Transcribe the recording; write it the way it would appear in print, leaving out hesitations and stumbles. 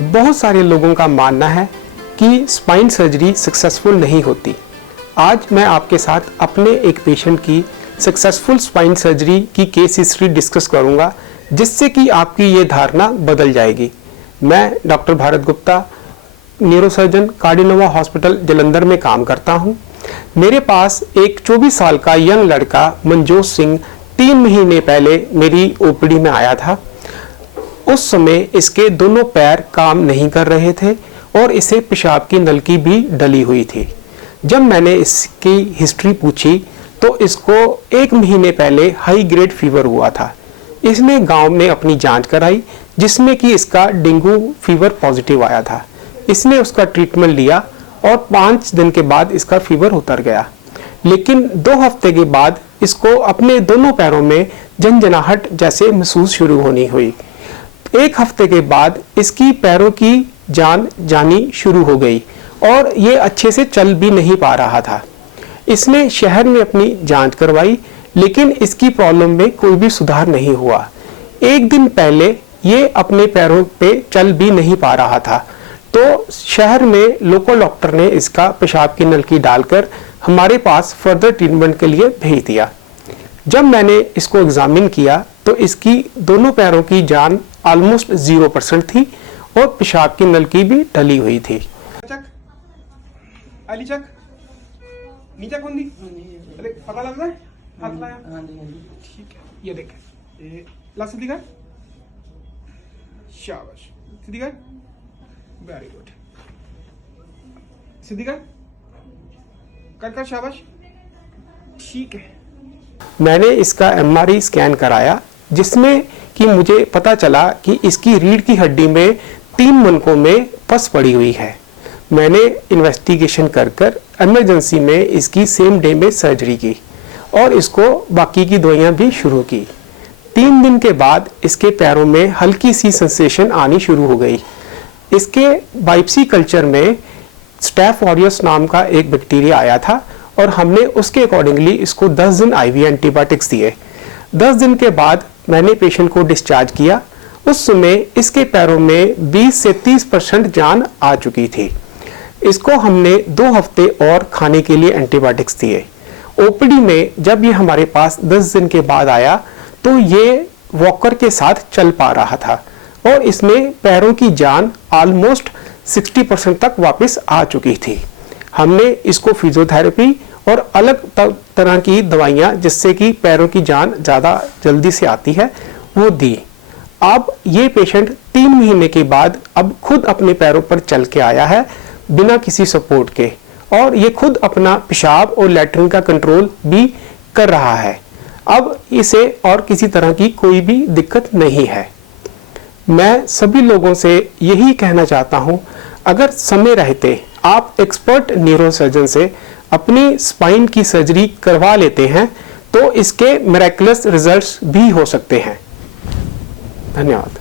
बहुत सारे लोगों का मानना है कि स्पाइन सर्जरी सक्सेसफुल नहीं होती। आज मैं आपके साथ अपने एक पेशेंट की सक्सेसफुल स्पाइन सर्जरी की केस हिस्ट्री डिस्कस करूंगा, जिससे कि आपकी ये धारणा बदल जाएगी। मैं doctor Bharat Gupta, neurosurgeon, Cardinova hospital Jalandhar में काम करता हूं। मेरे पास एक 24 साल का यंग लड़का मनजोत सिंह 3 महीने पहले मेरी ओपीडी में आया था। उस समय इसके दोनों पैर काम नहीं कर रहे थे और इसे पेशाब की नलकी भी डली हुई थी। जब मैंने इसकी हिस्ट्री पूछी तो इसको 1 महीने पहले हाई ग्रेड फीवर हुआ था। इसने गांव में अपनी जांच कराई, जिसमें कि इसका डेंगू फीवर पॉजिटिव आया था। इसने उसका ट्रीटमेंट लिया और 5 दिन के बाद इसका फीवर उतर गया। लेकिन 2 हफ्ते के बाद इसको अपने दोनों पैरों में झंझनाहट जैसे महसूस शुरू होनी हुई। 1 हफ्ते के बाद इसकी पैरों की जान जानी शुरू हो गई और ये अच्छे से चल भी नहीं पा रहा था। इसने शहर में अपनी जांच करवाई, लेकिन इसकी प्रॉब्लम में कोई भी सुधार नहीं हुआ। 1 दिन पहले ये अपने पैरों पे चल भी नहीं पा रहा था, तो शहर में लोकल डॉक्टर ने इसका पेशाब की नलकी डालकर हमारे पास फर्दर ट्रीटमेंट के लिए भेज दिया। जब मैंने इसको एग्जामिन किया तो इसकी दोनों पैरों की जान ऑलमोस्ट 0% थी और पेशाब की नलकी भी डली हुई थी। नीचे कौन दी? पता लग रहा है? हाथ लाया? ठीक है, ये देखें, ला सीधी कर, शाबाश, सीधी कर, वेरी गुड, सीधी कर, शाबाश, ठीक है। मैंने इसका MRI स्कैन कराया, जिसमें कि मुझे पता चला कि इसकी रीढ़ की हड्डी में 3 मनकों में पस पड़ी हुई है। मैंने इन्वेस्टिगेशन कर इमरजेंसी में इसकी सेम डे में सर्जरी की और इसको बाकी की दवाइयां भी शुरू की। 3 दिन के बाद इसके पैरों में हल्की सी सेंसेशन आनी शुरू हो गई। इसके बायोप्सी कल्चर में स्टैफ ऑरियस नाम का एक बैक्टीरिया आया था और हमने उसके अकॉर्डिंगली इसको 10 दिन IV एंटीबायोटिक्स दिए। 10 दिन के बाद मैंने पेशेंट को डिस्चार्ज किया। उस समय इसके पैरों में 20 से 30% जान आ चुकी थी। इसको हमने 2 हफ्ते और खाने के लिए एंटीबायोटिक्स दिए। ओपीडी में जब ये हमारे पास 10 दिन के बाद आया तो ये वॉकर के साथ चल पा रहा था और इसमें पैरों की जान ऑलमोस्ट 60% तक वापस आ चुकी थी। हमने इसको फिजियोथेरेपी और अलग तरह की दवाइयाँ, जिससे कि पैरों की जान ज़्यादा जल्दी से आती है, वो दी। अब ये पेशेंट 3 महीने के बाद अब खुद अपने पैरों पर चल के आया है बिना किसी सपोर्ट के, और ये खुद अपना पेशाब और लैट्रिन का कंट्रोल भी कर रहा है। अब इसे और किसी तरह की कोई भी दिक्कत नहीं है। मैं सभी लोगों से यही कहना चाहता हूँ, अगर समय रहते आप एक्सपर्ट न्यूरोसर्जन से अपनी स्पाइन की सर्जरी करवा लेते हैं तो इसके मिरेकुलस रिजल्ट्स भी हो सकते हैं। धन्यवाद।